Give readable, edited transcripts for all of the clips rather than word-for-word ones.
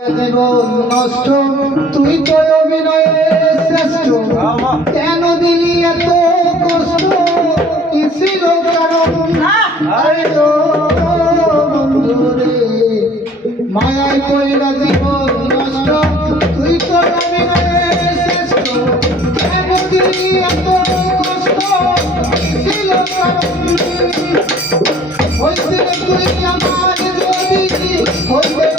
জীবন নষ্ট তুই তো অভিনয়ে শ্রেষ্ঠ কেন দিলি এত কষ্ট কি ছিল কারণ বন্ধুরে মায়ায় কইরা জীবন নষ্ট তুই তো অভিনয়ে শ্রেষ্ঠ কেন দিলি এত কষ্ট কি ছিল কারণ হইছিল তুই আমার যদি হইবে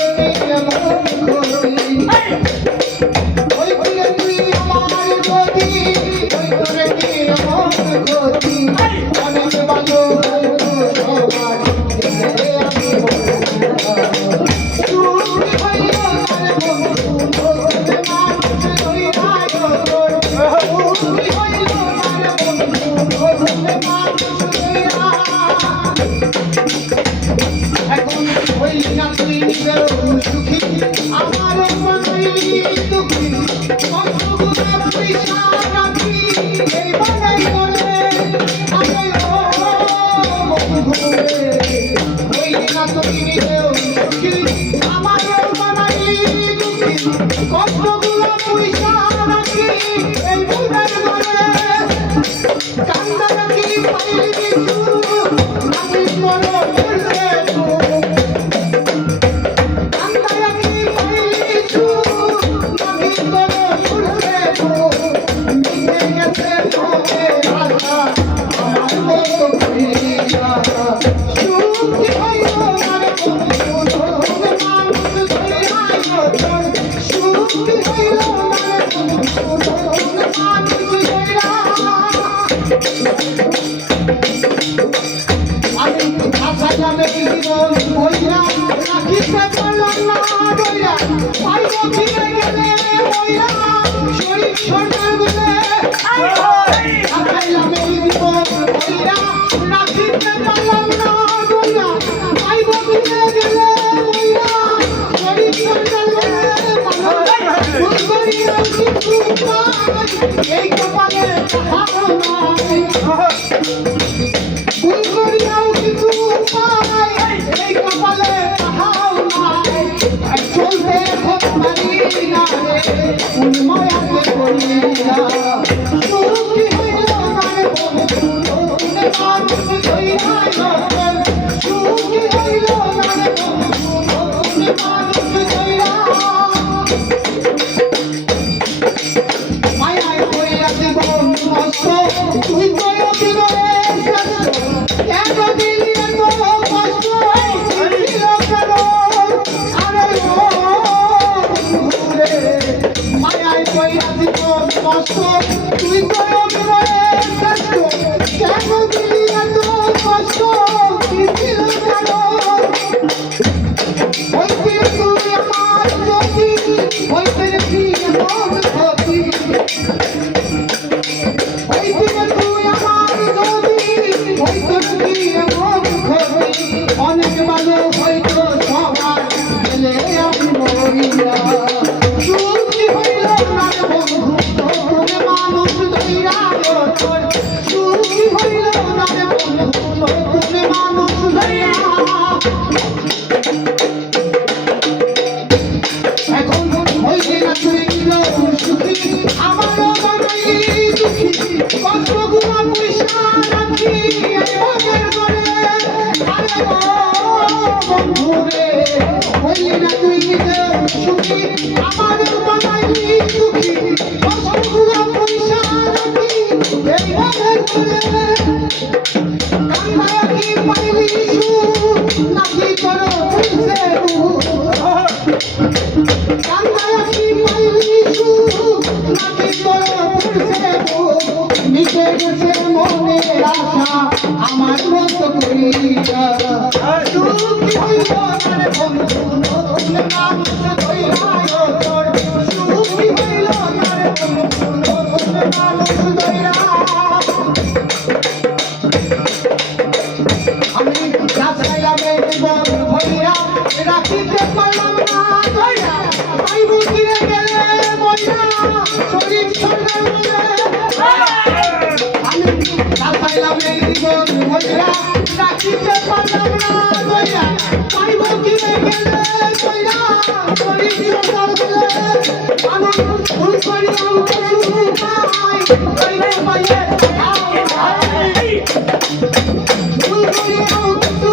এই কপালে এই কপালে চলতে পারি না রে মায়াতে করিয়া সুখী হইল না রে বন্ধু মানুষ ধইরা সুখী হইল না রে বন্ধু মানুষ ধইরা মায়ায় কইরা জীবন নষ্ট তুই তো অভিনয়ে শ্রেষ্ঠ কেন দিলি এত কষ্ট ছিল কেন আরে ও বন্ধুরে মায়ায় কইরা জীবন নষ্ট তুই তো অভিনয়ে শ্রেষ্ঠ কেন দিলি এত কষ্ট কি ছিল কেন হইতে তুই আমার যদি হইতে কি এমন ক্ষতি অনেক ভালো হয়তো সবার গেলে আমি মরিয়া সুখী হইল না বন্ধু তোরে মানুষ ধইরা সুখী হইল না বন্ধু তোরে মানুষ ধইরা এখন হইলে না তুই সুখী আমারও বানাই দুঃখী কষ্টগুলো পয়সা রাখি বন্ধুরে হইলি না তুই নিজে সুখী আমার বানাইলি দুঃখী কষ্টগুলো পয়সা রাখি এই মনের করে কান্না কি পাইলি সুখ নাকি করো বুঝে কান্না কি পাইলি সুখ নাকি করো বুঝে মিশে গেছে মনের আশা আমার মতো করিয়া সুখী হইল না রে বন্ধু নতুন মানুষ ধইরা সুখী হইল না রে বন্ধু নতুন মানুষ ধইরা আমি রাস্তায় জীবন ভইরা রাখিতে পারলাম না ধইরা পাইব কিরে গেলে মইরা শরীর সরকার বলে আমি রাস্তায় জীবন ভইরা রাখিতে পারলাম না ধইরা পাইব কিরে গেলে মইরা শরীর ভুল করিয়াও কিছু নাই হইবে পায়ে ভুল করিয়াও কিছু